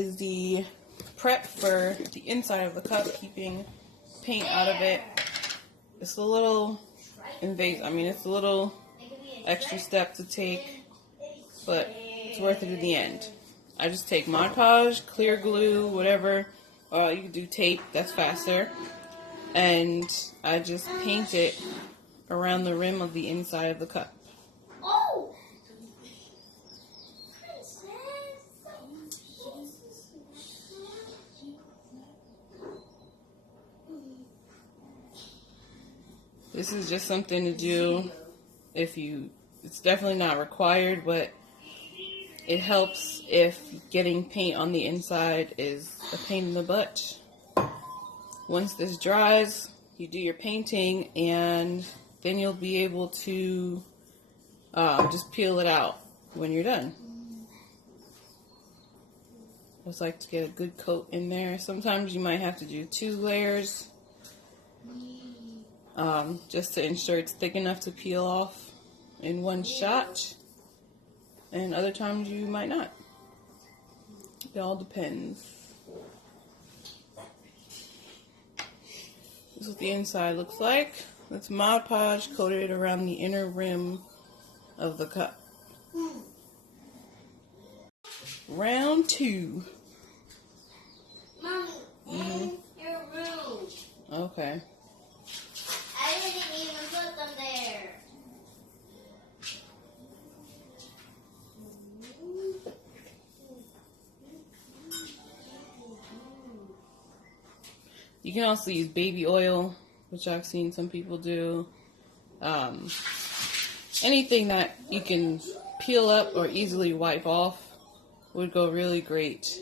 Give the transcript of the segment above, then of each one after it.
is the prep for the inside of the cup, keeping paint out of it. It's a little invasive. I mean, it's a little extra step to take, but it's worth it in the end. I just take Mod Podge, clear glue, whatever. You can do tape, that's faster. And I just paint it around the rim of the inside of the cup. Oh! This is just something to do if you, it's definitely not required, but it helps if getting paint on the inside is a pain in the butt. Once this dries, you do your painting and then you'll be able to just peel it out when you're done. I just like to get a good coat in there. Sometimes you might have to do 2 layers just to ensure it's thick enough to peel off in one shot. And other times you might not. It all depends. This is what the inside looks like. That's Mod Podge coated around the inner rim of the cup. Round 2. Mommy, in your room. Okay. I didn't even put them there. You can also use baby oil, which I've seen some people do. Anything that you can peel up or easily wipe off would go really great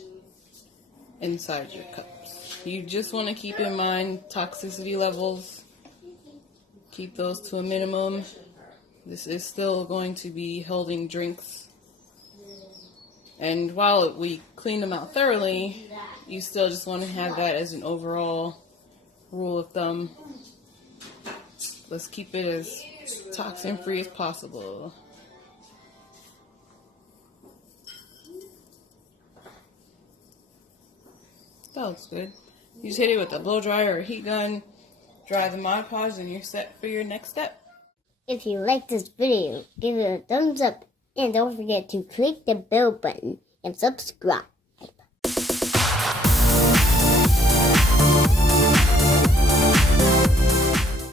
inside your cups. You just want to keep in mind toxicity levels. Keep those to a minimum. This is still going to be holding drinks. And while we clean them out thoroughly, you still just want to have that as an overall rule of thumb. Let's keep it as toxin-free as possible. That looks good. You just hit it with a blow dryer or a heat gun, dry the Mod Podge, and you're set for your next step. If you like this video, give it a thumbs up and don't forget to click the bell button and subscribe.